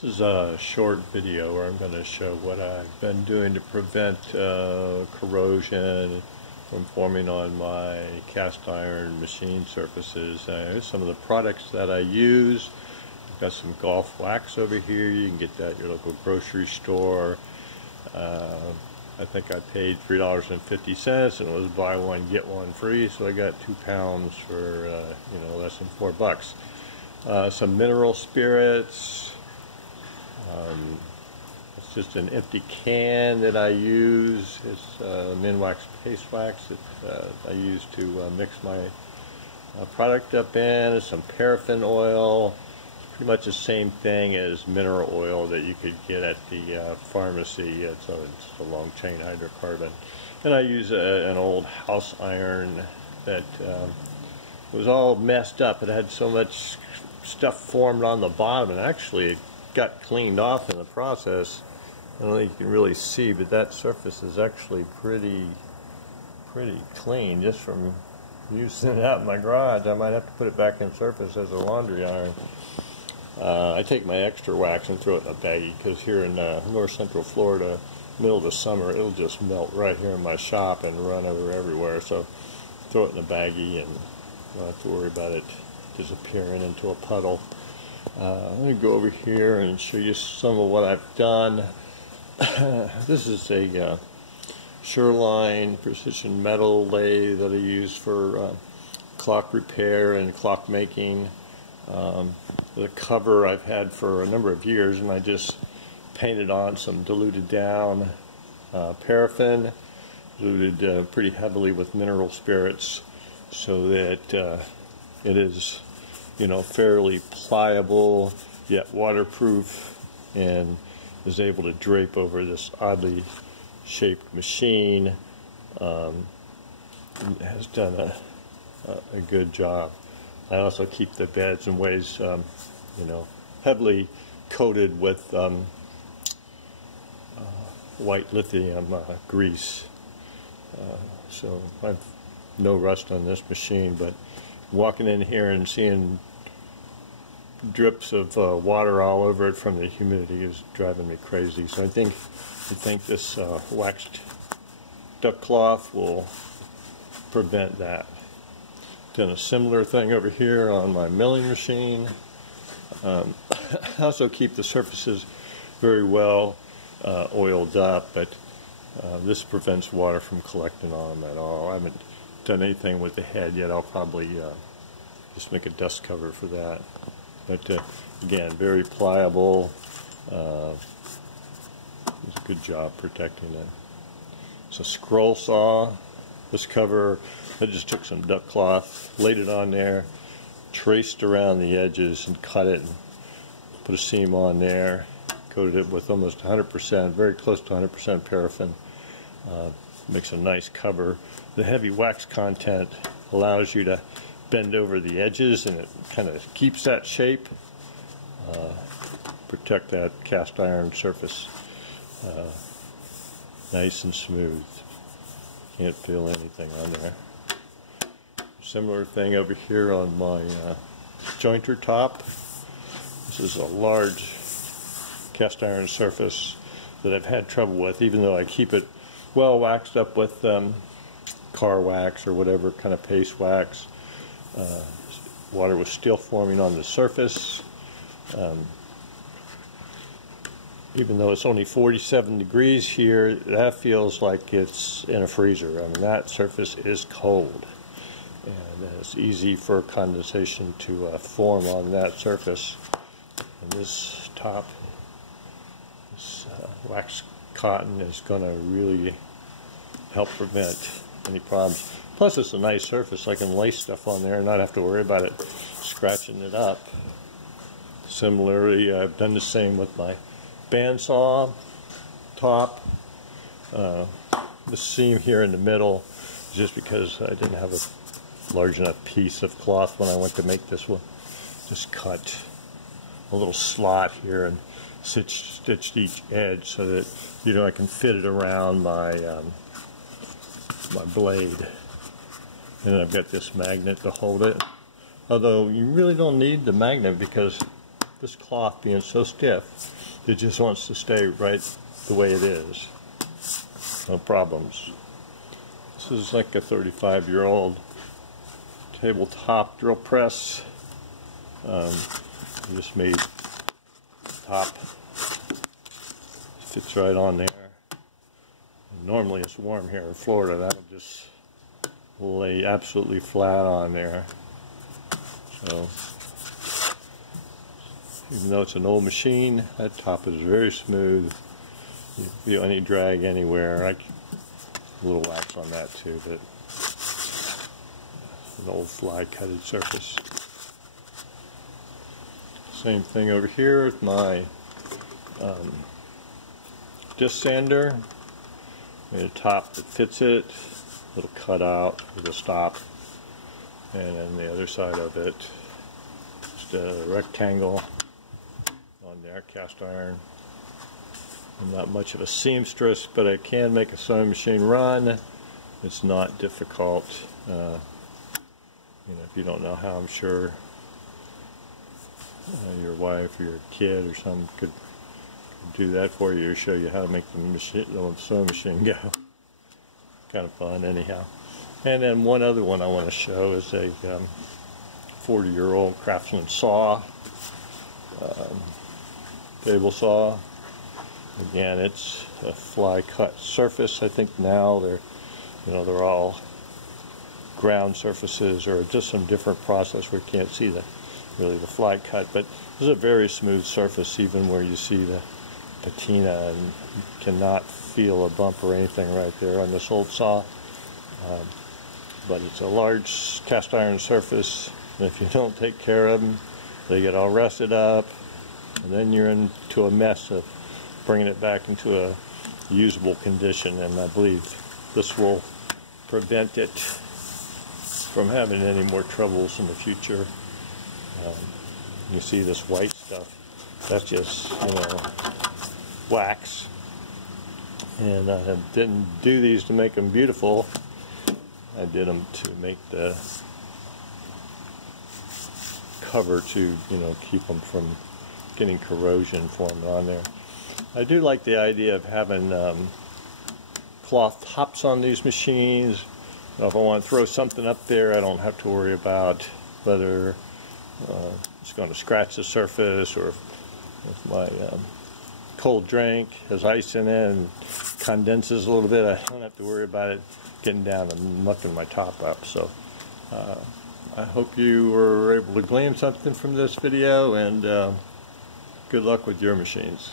This is a short video where I'm going to show what I've been doing to prevent corrosion from forming on my cast iron machine surfaces. Here's some of the products that I use. I've got some golf wax over here. You can get that at your local grocery store. I think I paid $3.50 and it was buy one get one free, so I got 2 pounds for less than $4. Some mineral spirits. It's just an empty can that I use. It's Minwax paste wax that I use to mix my product up in. There's some paraffin oil. It's pretty much the same thing as mineral oil that you could get at the pharmacy. It's a long chain hydrocarbon. And I use an old house iron that was all messed up. It had so much stuff formed on the bottom, and actually it got cleaned off in the process. I don't think you can really see, but that surface is actually pretty clean just from using it out in my garage. I might have to put it back in surface as a laundry iron. I take my extra wax and throw it in a baggie, because here in north central Florida, middle of the summer, it'll just melt right here in my shop and run over everywhere. So throw it in a baggie and don't have to worry about it disappearing into a puddle. I'm going to go over here and show you some of what I've done. This is a Shoreline precision metal lathe that I use for clock repair and clock making. The cover I've had for a number of years, and I just painted on some diluted down paraffin, diluted pretty heavily with mineral spirits, so that it is fairly pliable yet waterproof, and is able to drape over this oddly shaped machine. Has done a good job. I also keep the beds in ways heavily coated with white lithium grease, so I've no rust on this machine. But walking in here and seeing drips of water all over it from the humidity is driving me crazy. So I think this waxed duck cloth will prevent that. Done a similar thing over here on my milling machine. I also keep the surfaces very well oiled up, but this prevents water from collecting on them at all. I haven't done anything with the head yet. I'll probably just make a dust cover for that. But again, very pliable. Does a good job protecting it. It's a scroll saw. This cover, I just took some duck cloth, laid it on there, traced around the edges and cut it, and put a seam on there, coated it with almost 100%, very close to 100% paraffin. Makes a nice cover. The heavy wax content allows you to bend over the edges, and it kind of keeps that shape, protect that cast iron surface nice and smooth. Can't feel anything on there. Similar thing over here on my jointer top. This is a large cast iron surface that I've had trouble with, even though I keep it well waxed up with car wax or whatever kind of paste wax. Water was still forming on the surface. Even though it's only 47 degrees here, that feels like it's in a freezer. I mean, that surface is cold, and it's easy for condensation to form on that surface. And this top, this wax cotton, is going to really help prevent any problems. Plus, it's a nice surface. I can lay stuff on there and not have to worry about it scratching it up. Similarly, I've done the same with my bandsaw top. The seam here in the middle is just because I didn't have a large enough piece of cloth when I went to make this one. Just cut a little slot here and stitched each edge so that I can fit it around my my blade. And I've got this magnet to hold it. Although you really don't need the magnet, because this cloth being so stiff, it just wants to stay right the way it is. No problems. This is like a 35-year-old tabletop drill press. I just made the top. Fits right on there. Normally it's warm here in Florida. That'll just lay absolutely flat on there. So, even though it's an old machine, that top is very smooth. You feel any drag anywhere. A little wax on that too, but it's an old fly cutted surface. Same thing over here with my disc sander. Made a top that fits it, little cut out with a stop, and then the other side of it, just a rectangle on there, cast iron. I'm not much of a seamstress, but I can make a sewing machine run. It's not difficult. You know, if you don't know how, I'm sure your wife or your kid or something could do that for you or show you how to make the sewing machine go. Kind of fun anyhow. And then one other one I want to show is a 40-year-old Craftsman saw, table saw. Again, it's a fly cut surface. I think now they're all ground surfaces or just some different process where you can't see really the fly cut, but this is a very smooth surface even where you see the patina, and you cannot feel a bump or anything right there on this old saw. But it's a large cast iron surface, and if you don't take care of them, they get all rusted up, and then you're into a mess of bringing it back into a usable condition. And I believe this will prevent it from having any more troubles in the future. You see this white stuff, that's just, wax. And I didn't do these to make them beautiful. I did them to make the cover to, keep them from getting corrosion formed on there. I do like the idea of having cloth tops on these machines. If I want to throw something up there, I don't have to worry about whether it's going to scratch the surface, or if my cold drink has ice in it and condenses a little bit, I don't have to worry about it getting down and mucking my top up. So I hope you were able to glean something from this video, and good luck with your machines.